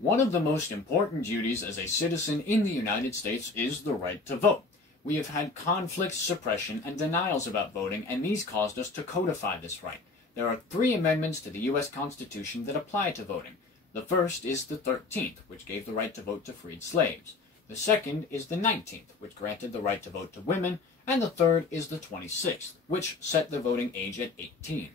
One of the most important duties as a citizen in the United States is the right to vote. We have had conflicts, suppression, and denials about voting, and these caused us to codify this right. There are 3 amendments to the U.S. Constitution that apply to voting. The first is the 13th, which gave the right to vote to freed slaves. The second is the 19th, which granted the right to vote to women, and the third is the 26th, which set the voting age at 18.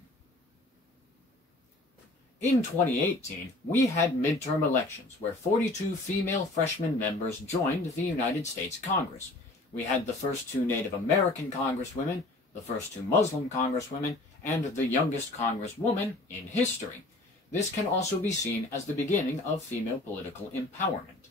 In 2018, we had midterm elections, where 42 female freshman members joined the United States Congress. We had the first 2 Native American congresswomen, the first 2 Muslim congresswomen, and the youngest congresswoman in history. This can also be seen as the beginning of female political empowerment.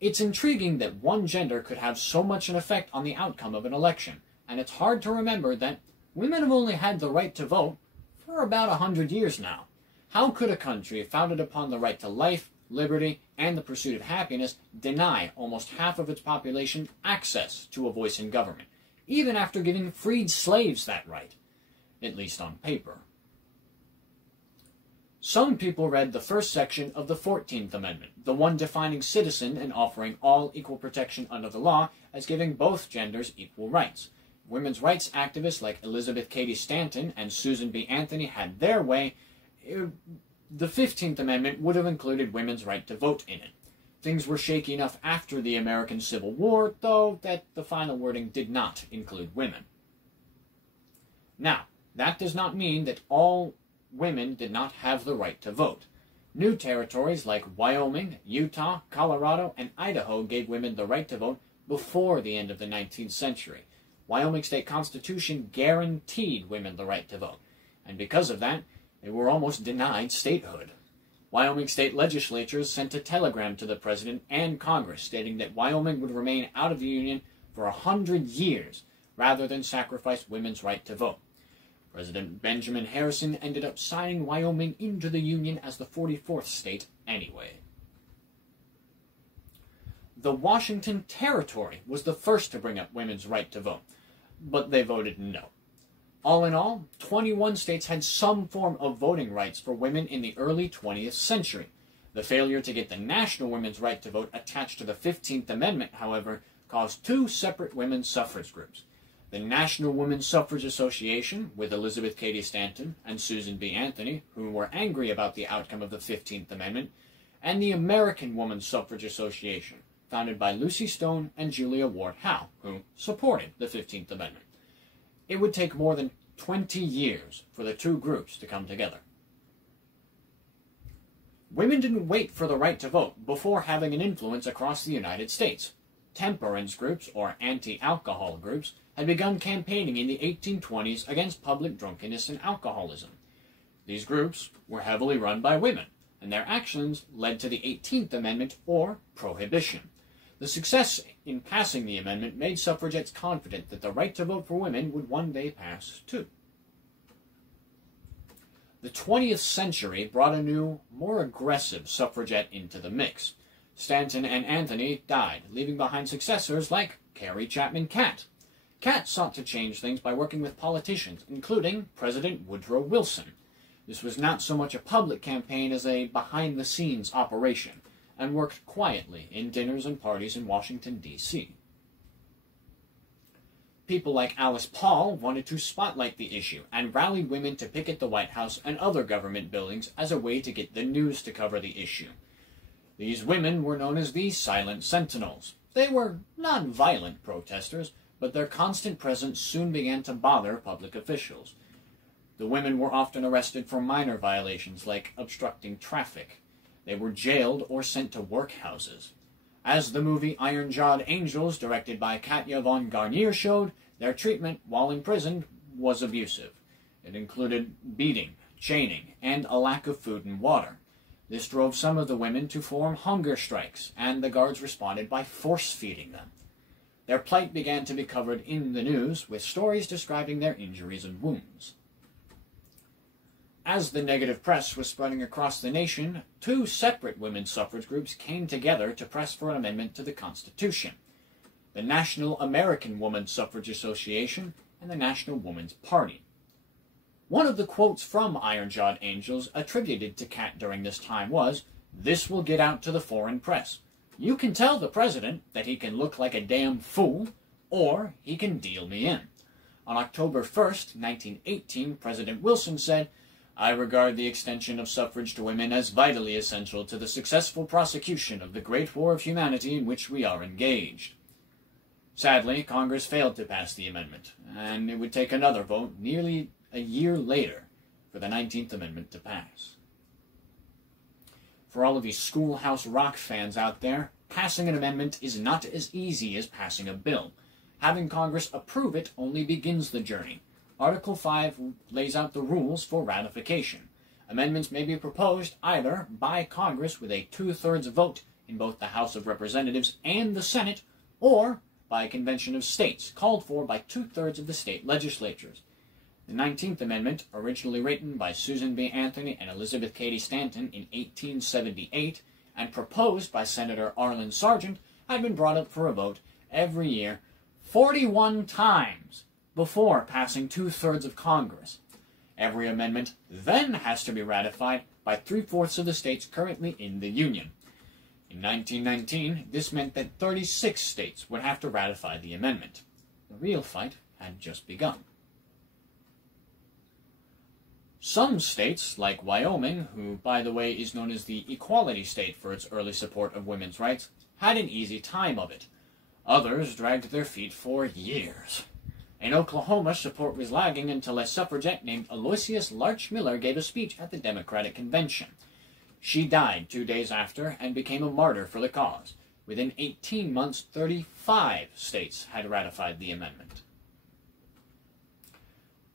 It's intriguing that one gender could have so much an effect on the outcome of an election, and it's hard to remember that women have only had the right to vote for about 100 years now. How could a country founded upon the right to life, liberty, and the pursuit of happiness deny almost half of its population access to a voice in government, even after giving freed slaves that right, at least on paper? Some people read the first section of the 14th Amendment, the one defining citizen and offering all equal protection under the law, as giving both genders equal rights. Women's rights activists like Elizabeth Cady Stanton and Susan B. Anthony had their way. The 15th Amendment would have included women's right to vote in it. Things were shaky enough after the American Civil War, though, that the final wording did not include women. Now, that does not mean that all women did not have the right to vote. New territories like Wyoming, Utah, Colorado, and Idaho gave women the right to vote before the end of the 19th century. Wyoming state constitution guaranteed women the right to vote, and because of that, they were almost denied statehood. Wyoming state legislatures sent a telegram to the president and Congress stating that Wyoming would remain out of the Union for 100 years rather than sacrifice women's right to vote. President Benjamin Harrison ended up signing Wyoming into the Union as the 44th state anyway. The Washington Territory was the first to bring up women's right to vote, but they voted no. All in all, 21 states had some form of voting rights for women in the early 20th century. The failure to get the national women's right to vote attached to the 15th Amendment, however, caused 2 separate women's suffrage groups. The National Women's Suffrage Association, with Elizabeth Cady Stanton and Susan B. Anthony, who were angry about the outcome of the 15th Amendment, and the American Women's Suffrage Association, founded by Lucy Stone and Julia Ward Howe, who supported the 15th Amendment. It would take more than 20 years for the 2 groups to come together. Women didn't wait for the right to vote before having an influence across the United States. Temperance groups, or anti-alcohol groups, had begun campaigning in the 1820s against public drunkenness and alcoholism. These groups were heavily run by women, and their actions led to the 18th Amendment, or Prohibition. The success in passing the amendment made suffragettes confident that the right to vote for women would one day pass too. The 20th century brought a new, more aggressive suffragette into the mix. Stanton and Anthony died, leaving behind successors like Carrie Chapman Catt. Catt sought to change things by working with politicians, including President Woodrow Wilson. This was not so much a public campaign as a behind-the-scenes operation, and worked quietly in dinners and parties in Washington, D.C. People like Alice Paul wanted to spotlight the issue and rallied women to picket the White House and other government buildings as a way to get the news to cover the issue. These women were known as the Silent Sentinels. They were non-violent protesters, but their constant presence soon began to bother public officials. The women were often arrested for minor violations like obstructing traffic. They were jailed or sent to workhouses. As the movie Iron-Jawed Angels, directed by Katja von Garnier, showed, their treatment while imprisoned was abusive. It included beating, chaining, and a lack of food and water. This drove some of the women to form hunger strikes, and the guards responded by force-feeding them. Their plight began to be covered in the news, with stories describing their injuries and wounds. As the negative press was spreading across the nation, 2 separate women's suffrage groups came together to press for an amendment to the Constitution: the National American Women's Suffrage Association and the National Woman's Party. One of the quotes from Iron-Jawed Angels attributed to Cat during this time was, "This will get out to the foreign press. You can tell the president that he can look like a damn fool, or he can deal me in." On October 1st, 1918, President Wilson said, "I regard the extension of suffrage to women as vitally essential to the successful prosecution of the great war of humanity in which we are engaged." Sadly, Congress failed to pass the amendment, and it would take another vote nearly a year later for the 19th Amendment to pass. For all of you Schoolhouse Rock fans out there, passing an amendment is not as easy as passing a bill. Having Congress approve it only begins the journey. Article 5 lays out the rules for ratification. Amendments may be proposed either by Congress with a 2/3 vote in both the House of Representatives and the Senate, or by a convention of states, called for by 2/3 of the state legislatures. The 19th Amendment, originally written by Susan B. Anthony and Elizabeth Cady Stanton in 1878, and proposed by Senator Arlen Sargent, had been brought up for a vote every year 41 times before passing 2/3 of Congress. Every amendment then has to be ratified by 3/4 of the states currently in the Union. In 1919, this meant that 36 states would have to ratify the amendment. The real fight had just begun. Some states, like Wyoming, who, by the way, is known as the Equality State for its early support of women's rights, had an easy time of it. Others dragged their feet for years. In Oklahoma, support was lagging until a suffragette named Aloysius Larch Miller gave a speech at the Democratic Convention. She died 2 days after and became a martyr for the cause. Within 18 months, 35 states had ratified the amendment.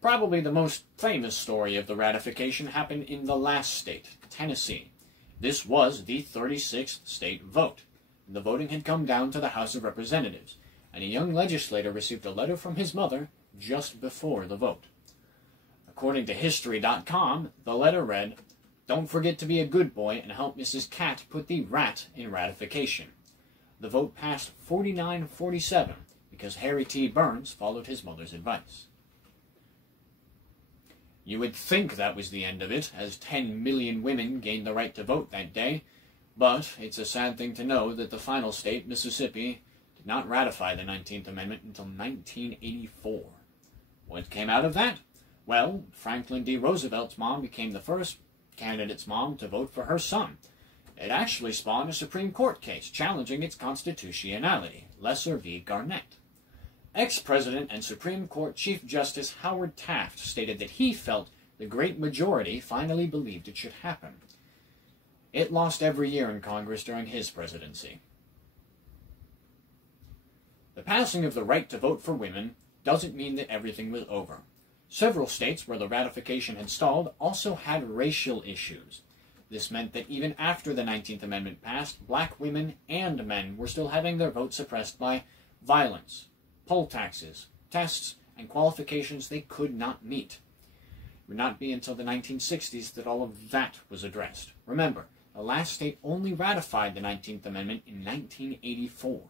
Probably the most famous story of the ratification happened in the last state, Tennessee. This was the 36th state vote. The voting had come down to the House of Representatives, and a young legislator received a letter from his mother just before the vote. According to History.com, the letter read, "Don't forget to be a good boy and help Mrs. Cat put the rat in ratification." The vote passed 49-47 because Harry T. Burns followed his mother's advice. You would think that was the end of it, as 10 million women gained the right to vote that day, but it's a sad thing to know that the final state, Mississippi, did not ratify the 19th Amendment until 1984. What came out of that? Well, Franklin D. Roosevelt's mom became the first candidate's mom to vote for her son. It actually spawned a Supreme Court case challenging its constitutionality, Lesser v. Garnett. Ex-President and Supreme Court Chief Justice Howard Taft stated that he felt the great majority finally believed it should happen. It lost every year in Congress during his presidency. The passing of the right to vote for women doesn't mean that everything was over. Several states where the ratification had stalled also had racial issues. This meant that even after the 19th Amendment passed, black women and men were still having their votes suppressed by violence, poll taxes, tests, and qualifications they could not meet. It would not be until the 1960s that all of that was addressed. Remember, the last state only ratified the 19th Amendment in 1984.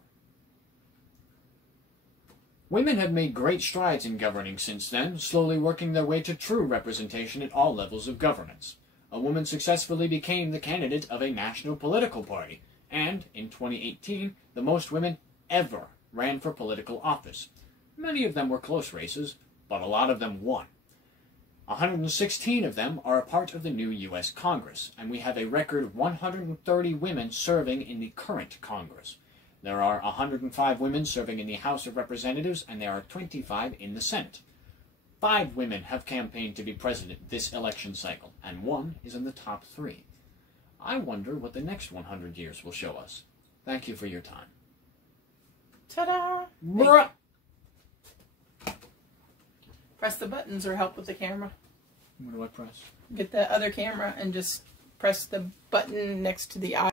Women have made great strides in governing since then, slowly working their way to true representation at all levels of governance. A woman successfully became the candidate of a national political party, and, in 2018, the most women ever ran for political office. Many of them were close races, but a lot of them won. 116 of them are a part of the new U.S. Congress, and we have a record 130 women serving in the current Congress. There are 105 women serving in the House of Representatives, and there are 25 in the Senate. 5 women have campaigned to be president this election cycle, and 1 is in the top 3. I wonder what the next 100 years will show us. Thank you for your time. Ta-da! Bruh. Press the buttons or help with the camera. What do I press? Get the other camera and just press the button next to the eye.